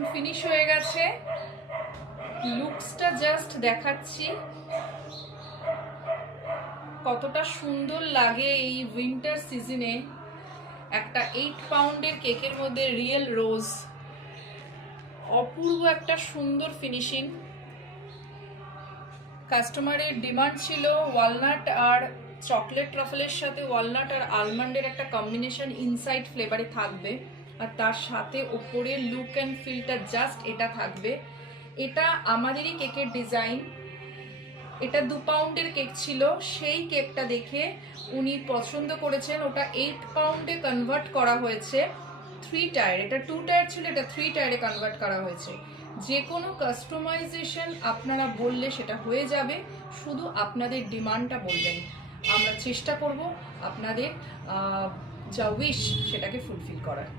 দেখুন ফিনিশ হয়ে গেছে, লুকসটা জাস্ট দেখাচ্ছি কতটা সুন্দর লাগে এই উইন্টার সিজনে। একটা 8 পাউন্ডের কেকের মধ্যে রিয়েল রোজ, অপূর্ব একটা সুন্দর ফিনিশিং। কাস্টমারের ডিমান্ড ছিল ওয়ালনাট আর চকলেট ট্রাফলের সাথে ওয়ালনাট আর আলমন্ডের একটা কম্বিনেশন ইনসাইড ফ্লেভারে থাকবে, আর তার সাথে ওপরের লুক অ্যান্ড ফিলটা জাস্ট এটা থাকবে। এটা আমাদেরই কেকের ডিজাইন, এটা 2 পাউন্ডের কেক ছিল, সেই কেকটা দেখে উনি পছন্দ করেছেন। ওটা 8 পাউন্ডে কনভার্ট করা হয়েছে 3 টায়ার, এটা 2 টায়ার ছিল, এটা 3 টায়ারে কনভার্ট করা হয়েছে। যে কোনো কাস্টমাইজেশন আপনারা বললে সেটা হয়ে যাবে, শুধু আপনাদের ডিমান্ডটা বলবেন, আমরা চেষ্টা করব আপনাদের যা উইশ সেটাকে ফুলফিল করার।